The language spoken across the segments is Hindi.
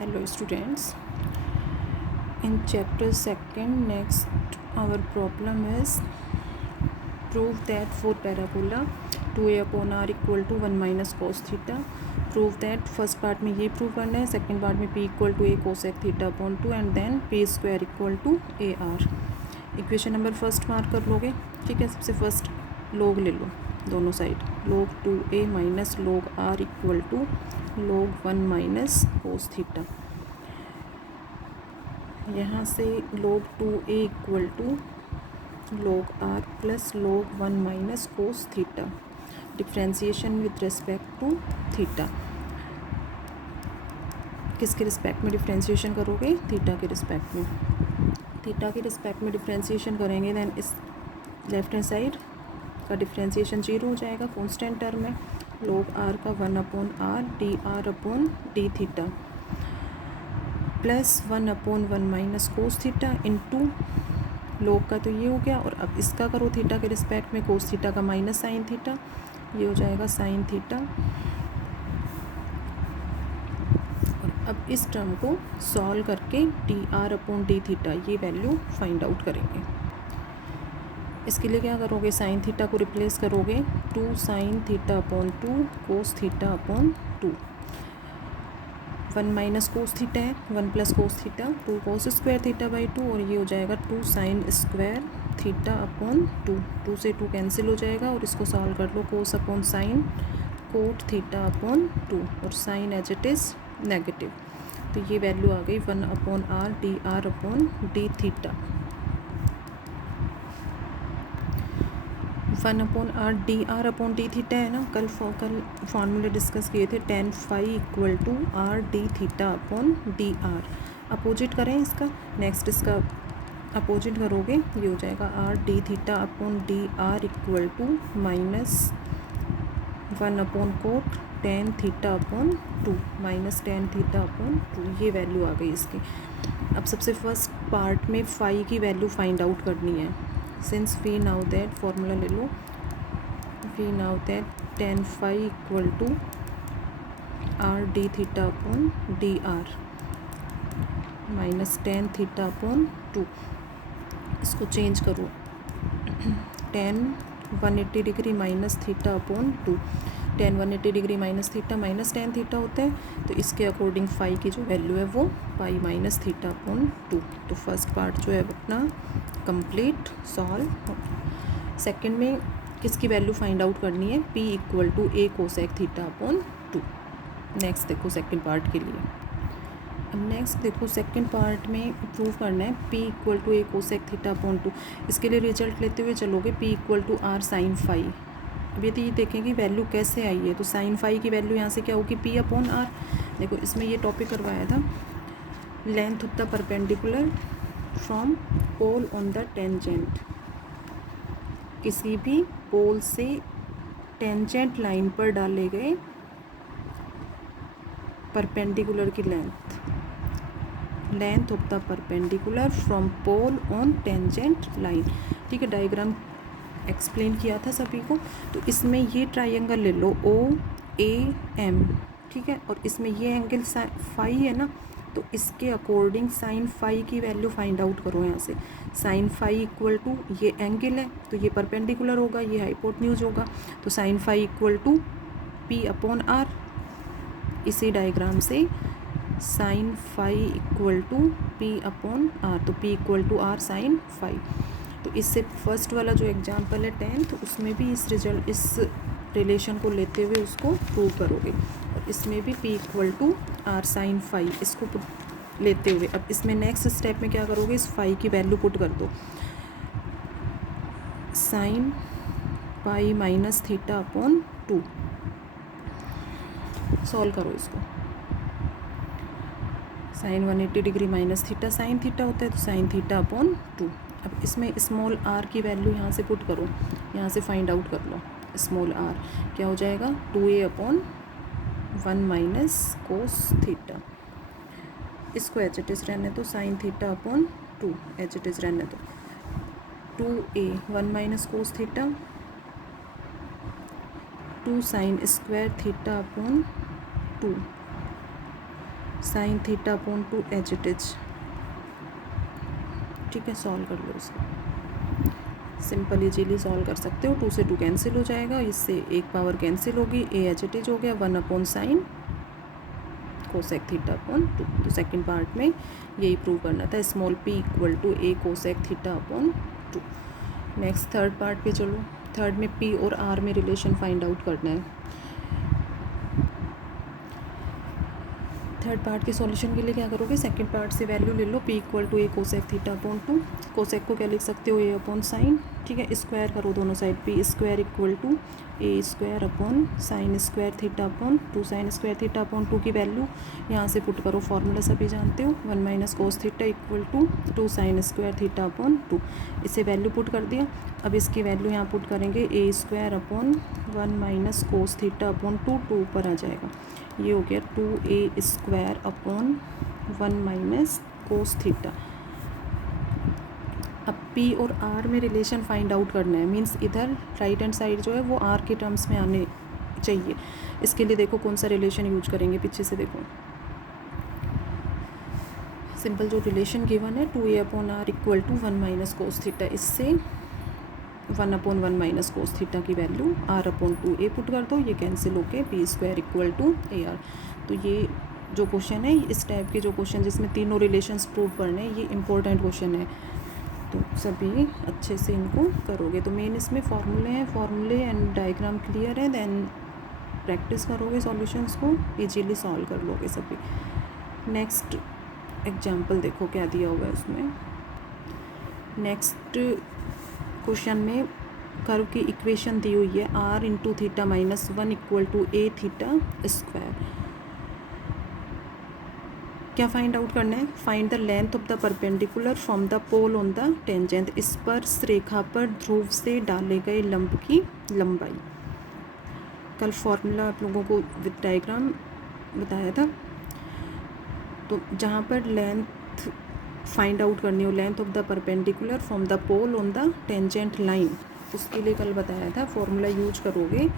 Hello students, in chapter 2nd, next our problem is prove that for parabola 2a upon r equal to 1 minus cos theta. Prove that first part में ये prove करना है, second part में p equal to a cosec theta upon 2 and then p square equal to ar. Equation number first mark कर लोगे, ठीक है। सबसे फर्स्ट log ले लो दोनों side, log 2a minus log r equal to log 1 minus cos theta. यहाँ से log 2a equal to log r plus log 1 minus cos theta, differentiation with respect to theta. किसके रिस्पेक्ट में डिफ्रेंसिएशन करोगे? थीटा के रिस्पेक्ट में। थीटा के रिस्पेक्ट में डिफ्रेंसिएशन करेंगे देन इस लेफ्ट हैंड साइड का डिफ्रेंसिएशन 0 हो जाएगा, कॉन्स्टेंट टर्म है। log r का 1 upon R D R upon D theta plus 1 upon 1 minus cos theta into log का तो ये हो गया, और अब इसका करो थीटा के रिस्पेक्ट में, कोस थीटा का माइनस साइन थीटा, ये हो जाएगा साइन थीटा। और अब इस टर्म को सॉल्व करके D R upon D theta ये वैल्यू फाइंड आउट करेंगे। इसके लिए क्या करोगे? साइन थीटा को रिप्लेस करोगे 2 साइन थीटा अपॉन 2 कोस theta upon 2। 1 minus cos theta है, 1 plus cos theta 2 cos square theta by 2, और ये हो जाएगा 2 साइन स्क्वायर थीटा अपॉन 2। 2 से 2 कैंसिल हो जाएगा और इसको सॉल्व कर लो, cos upon sine cot theta upon 2, और sine as it is negative, तो ये वैल्यू आ गई 1 upon R D R upon D theta. 1 upon R D R upon D theta है ना, कल फार्मूले डिस्कस किए थे, tan phi equal to R D theta upon D R. Opposite करें इसका, नेक्स्ट इसका अपोजिट करोगे, ये हो जाएगा R D theta upon D R equal to minus 1 upon cot tan theta upon 2 minus tan theta upon 2, ये वैल्यू आ गई इसकी। अब सबसे फर्स्ट पार्ट में फाई की वैल्यू फाइंड आउट करनी है। Since we know that formula ले लो, we know that tan phi equal to R D theta upon D R minus tan theta upon 2। इसको चेंज करो, tan 180 degree minus theta upon 2। tan 180 degree minus theta minus tan theta होता है, तो इसके अकॉर्डिंग फाई की जो वैल्यू है वो पाई माइनस थीटा अपॉन 2। तो फर्स्ट पार्ट जो है अपना कंप्लीट सॉल्व। सेकंड में किसकी वैल्यू फाइंड आउट करनी है? p equal to a cosec theta upon 2। Next देखो सेकंड पार्ट के लिए। अब नेक्स्ट देखो सेकंड पार्ट में प्रूव करना है p equal to a cosec theta upon 2। इसके लिए रिजल्ट लेते हुए चलोगे, p equal to are sine phi. अब यदि ये देखेंगे वैल्यू कैसे आई है, तो साइन फाई की वैल्यू यहाँ से क्या होगी? p upon r. देखो इसमें ये टॉपिक करवाया था, length of the perpendicular from pole on the tangent. किसी भी पोल से टेंजेंट लाइन पर डाले गए परपेंडिकुलर की length of the perpendicular from pole on tangent line, ठीक है। डायग्राम एक्सप्लेन किया था सभी को। तो इसमें ये ट्राइंगल ले लो ओ ए एम, ठीक है, और इसमें ये एंगल फाई है ना, तो इसके अकॉर्डिंग साइन फाई की वैल्यू फाइंड आउट करो। यहाँ से साइन फाई इक्वल टू ये एंगल है तो ये परपेंडिकुलर होगा, ये हाइपोटेन्यूज होगा, तो sine phi equal to P upon R. इसी डायग्राम से sine phi equal to P upon R, तो P equal to are sine phi. तो इससे फर्स्ट वाला जो एग्जाम्पल है 10th, उसमें भी इस रिलेशन को लेते हुए उसको प्रूव करोगे, और इसमें भी p equal to are sine phi इसको लेते हुए। अब इसमें नेक्स्ट स्टेप में क्या करोगे? इस फाई की वैल्यू पुट कर दो, sine pi minus theta upon 2। Solve करो इसको, sine 180 degree minus theta sine theta होता है, तो साइन थीटा अपॉन 2। अब इसमें स्मॉल आर की वैल्यू यहाँ से पुट करो, यहाँ से फाइंड आउट कर लो। स्मॉल आर क्या हो जाएगा? 2a upon 1 minus cos theta. इसको एच इट इज़ रहने दो, sine theta upon 2 as it is रहने दो। 2a 1 minus cos theta 2 sine square theta upon 2 sine theta upon 2 as it is. ठीक है, सॉल्व कर लो इसको, सिंपल इजीली सॉल्व कर सकते हो। 2 से 2 कैंसिल हो जाएगा, इससे एक पावर कैंसिल होगी, ए एच इट इज हो गया 1 upon sine cosec theta upon 2। तो सेकंड पार्ट में यही प्रूव करना था, small p equal to a cosec theta upon 2। Next third part पे चलो। थर्ड में p और r में रिलेशन फाइंड आउट करना है। थर्ड पार्ट के सॉल्यूशन के लिए क्या करोगे, सेकंड पार्ट से वैल्यू ले लो, p equal to a cosec theta upon 2। Cosec को क्या लिख सकते हो, ए अपॉन साइन। ठीक है, स्क्वायर करो दोनों side, p square equal to a square upon sine square theta upon 2। Sine square theta upon 2 की वैल्यू यहाँ से पुट करो, फॉर्मूला सभी जानते हो, 1 minus cos theta equal to 2 sine square theta upon 2। इसे वैल्यू पुट कर दिया। अब इसकी वैल्यू यहाँ पुट करेंगे, A square upon 1 minus cos theta upon 2, 2 ऊपर आ जाएगा, ये हो गया 2a square upon 1 minus cos theta. अब p और r में रिलेशन फाइंड आउट करना है, मींस इधर राइट हैंड साइड जो है वो r के टर्म्स में आने चाहिए। इसके लिए देखो कौन सा रिलेशन यूज करेंगे, पीछे से देखो, सिंपल जो रिलेशन गिवन है 2a upon r equal to 1 minus cos theta, इससे 1 अपॉन 1 माइनस कोस थीटा की value r upon 2a put कर दो, ये कैंसिल होके p square equal to ar। तो ये जो क्वेश्चन है, इस टाइप के जो क्वेश्चन जिसमें तीनों रिलेशंस प्रूव करने हैं, ये इंपॉर्टेंट क्वेश्चन है, तो सभी अच्छे से इनको करोगे। तो मेन इसमें फार्मूले हैं, फार्मूले एंड डायग्राम क्लियर है, देन प्रैक्टिस करोगे सॉल्यूशंस को, इजीली सॉल्व कर लोगे सभी। नेक्स्ट एग्जांपल देखो क्या दिया हुआ है उसमें। नेक्स्ट क्वेश्चन में कर्व की इक्वेशन दी हुई है, r into theta minus 1 equal to a theta square. क्या फाइंड आउट करना है, find the length of the perpendicular from the pole on the tangent. स्पर्श रेखा पर ध्रुव से डाले गए लंब की लंबाई। कल फॉर्मूला आप लोगों को विद डायग्राम बताया था। तो जहाँ पर लेंथ फाइंड आउट करनी हो, length of the perpendicular from the pole on the tangent line, उसके लिए कल बताया था फॉर्मूला यूज करोगे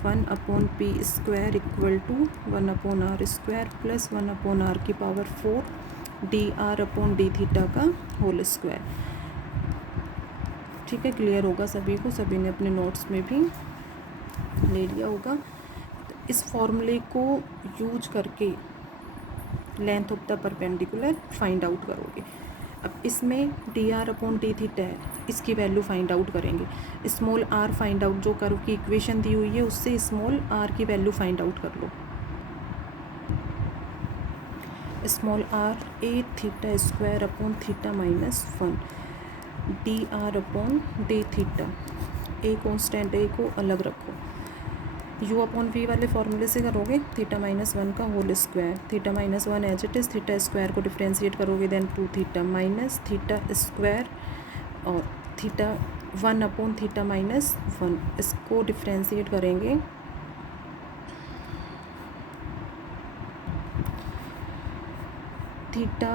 1 अपॉन P square equal to 1 upon R square plus 1 upon R की power 4 D R upon D theta का होल स्क्वायर। ठीक है, क्लियर होगा सभी को, सभी ने अपने नोट्स में भी ले लिया होगा। तो इस फॉर्मूले को यूज करके length of the perpendicular find out करोगे। अब इसमें D R upon D theta है, इसकी वैल्यू फाइंड आउट करेंगे। स्मॉल आर फाइंड आउट, जो कर्व की इक्वेशन दी हुई है उससे स्मॉल आर की वैल्यू फाइंड आउट कर लो। Small R A theta square upon theta minus 1 D R upon D theta. A constant, A को अलग रखो। u अपॉन वी वाले फॉर्मूले से करोगे थीटा माइनस 1 का whole square, theta minus 1 as it is, theta square को डिफ्रेंशिएट करोगे then 2 theta minus theta square और थीटा 1 अपॉन थीटा माइनस 1, इसको डिफ्रेंशिएट करेंगे थीटा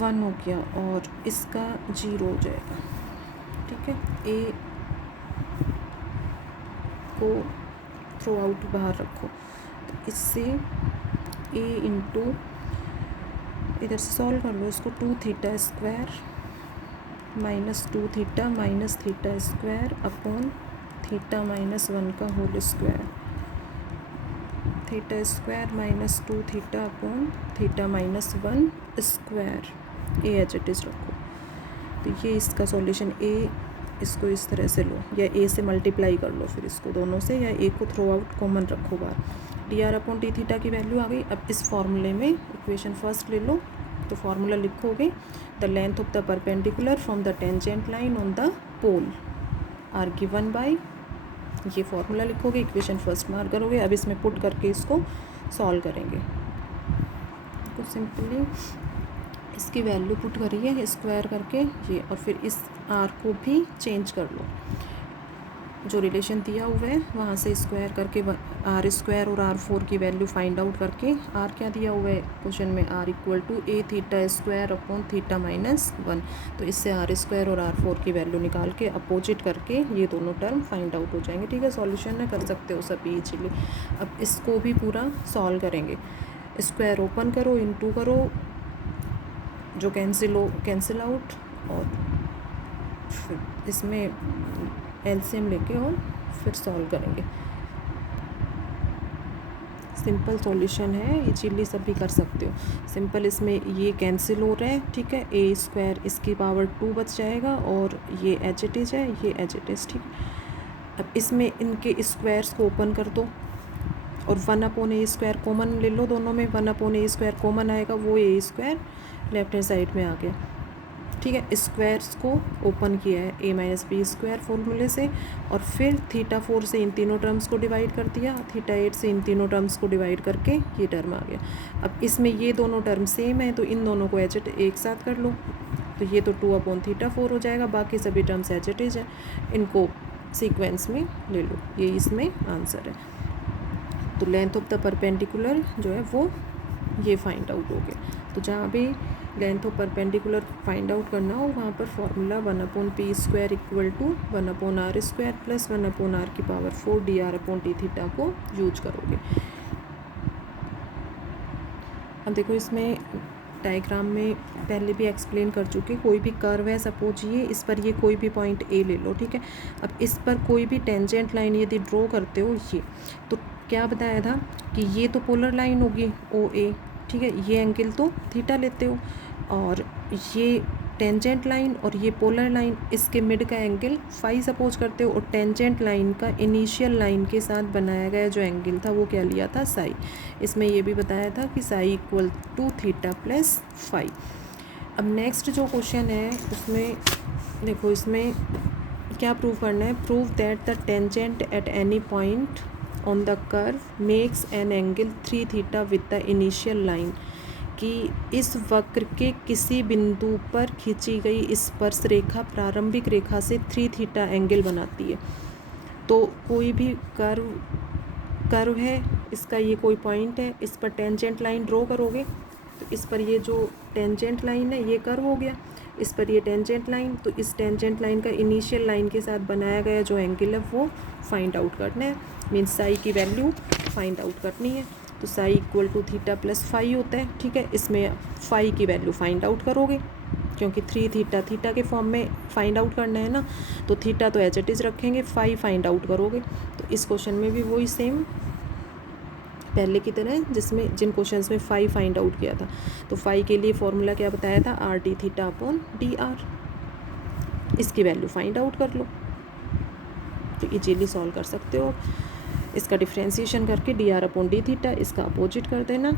1 हो गया और इसका 0 हो जाएगा। ठीक है, ए को थ्रो आउट बाहर रखो, तो इससे a इंटू, इधर से सॉल्व कर लो इसको, 2 theta square minus 2 theta minus theta square upon theta minus 1 का whole square, theta square minus 2 theta upon theta minus 1 square, a as it is रखो। तो ये इसका सॉल्यूशन, ए इसको इस तरह से लो या ए से मल्टीप्लाई कर लो फिर इसको दोनों से, या ए को थ्रो आउट कॉमन रखो बाहर। D R upon D theta की वैल्यू आ गई। अब इस फॉर्मूले में इक्वेशन फर्स्ट ले लो, तो फॉर्मूला लिखोगे the length of the perpendicular from the tangent line on the pole r given by, ये फॉर्मूला लिखोगे, इक्वेशन फर्स्ट मार्क करोगे। अब इसमें पुट करके इसको सॉल्व करेंगे। तो सिंपली इसकी वैल्यू पुट करिए स्क्वायर करके ये, और फिर इस आर को भी चेंज कर लो, जो रिलेशन दिया हुआ है वहाँ से स्क्वायर करके आर स्क्वायर और आर 4 की वैल्यू फाइंड आउट करके, आर क्या दिया हुआ है क्वेश्चन में, r equal to a theta square upon theta minus 1, तो इससे आर स्क्वायर और आर 4 की वैल्यू निकाल के अपोजिट करके ये दोनों टर्म फाइंड आउट हो जाएंगे। ठीक है, सॉल्यूशन में कर सकते हो सभी इजीली। अब इसको भी पूरा सॉल्व करेंगे। स्क्वायर ओपन करो, इनटू करो, जो कैंसिल आउट, और फिर इसमें एलसीएम लेके और फिर सॉल्व करेंगे। सिंपल सॉल्यूशन है, इजीली सब भी कर सकते हो। सिंपल इसमें ये कैंसिल हो रहा है, ठीक है, ए स्क्वायर इसकी पावर 2 बच जाएगा और ये एच इट इज़ है, ये एच इट इज़, ठीक है। अब इसमें इनके स्क्वायर्स को ओपन कर दो और 1/a स्क्वायर कॉमन ले लो, दोनों में 1/a स्क्वायर कॉमन आएगा, वो ए स्क्वायर लेफ्ट हैंड साइड में आ गया, ठीक है। स्क्वायर्स को ओपन किया है a माइनस बी स्क्वायर फॉर्मूले से, और फिर θ4 से इन तीनों टर्म्स को डिवाइड कर दिया, θ8 से इन तीनों टर्म्स को डिवाइड करके ये टर्म आ गया। अब इसमें ये दोनों टर्म सेम है तो इन दोनों को एच एक साथ कर लो, तो ये तो 2/θ4 हो जाएगा, बाकी सभी टर्म्स एच इट इज है, इनको सीक्वेंस में ले लो, ये इसमें आंसर है। तो लेंथ ऑफ द परपेंडिकुलर जो है वो ये फाइंड आउट हो गया। तो जहाँ भी length of perpendicular find out करना हो वहाँ पर formula 1/p square equal to 1/r square plus 1/r की पावर 4 dr/d थीटा को यूज करोगे। अब देखो इसमें डायग्राम में पहले भी एक्सप्लेन कर चुके, कोई भी कर्व है सपोज इस पर ये कोई भी पॉइंट ए ले लो, ठीक है। अब इस पर कोई भी टेंजेंट लाइन यदि ड्रॉ करते हो ये, तो क्या बताया था कि ये तो पोलर लाइन होगी ओ ए, ठीक है, ये एंगल तो थीटा लेते हो, और ये टेंजेंट लाइन और ये पोलर लाइन, इसके मिड का एंगल फाई सपोज करते हो, और टेंजेंट लाइन का इनिशियल लाइन के साथ बनाया गया जो एंगल था वो क्या लिया था, साई। इसमें ये भी बताया था कि psi equal to theta plus phi. अब नेक्स्ट जो क्वेश्चन है उसमें देखो, इसमें क्या प्रूव करना है, prove that the tangent at any point on the curve makes an angle 3 theta with the initial line, कि इस वक्र के किसी बिंदु पर खींची गई स्पर्श रेखा प्रारंभिक रेखा से 3 थीटा एंगल बनाती है। तो कोई भी कर्व है, इसका ये कोई पॉइंट है, इस पर टेंजेंट लाइन ड्रॉ करोगे, तो इस पर ये जो टेंजेंट लाइन है ये कर्व हो गया, इस पर ये टेंजेंट लाइन, तो इस टेंजेंट लाइन का इनिशियल लाइन के साथ बनाया गया जो एंगल है वो फाइंड आउट करना है, मीन्स साई की वैल्यू फाइंड आउट करनी है। तो psi equal to theta plus phi होता है, ठीक है। इसमें फाई की वैल्यू फाइंड आउट करोगे, क्योंकि 3 थीटा के फॉर्म में फाइंड आउट करना है ना, तो थीटा तो एच इट इज रखेंगे, फाई फाइंड आउट करोगे। तो इस क्वेश्चन में भी वही सेम पहले की तरह जिसमें जिन क्वेश्चंस में फाई फाइंड आउट किया था, तो फाई के लिए फॉर्मूला क्या बताया था, are D theta upon D are, इसकी वैल्यू फाइंड आउट कर लो, तो इजीली सॉल्व कर सकते हो। इसका डिफ्रेंशिएशन करके dr/d थीटा इसका अपोजिट कर देना,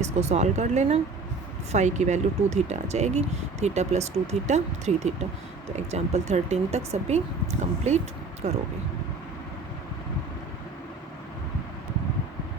इसको सॉल्व कर लेना, फाई की वैल्यू 2 थीटा आ जाएगी, थीटा प्लस 2 थीटा 3 थीटा। तो एग्जाम्पल 13 तक सभी कंप्लीट करोगे।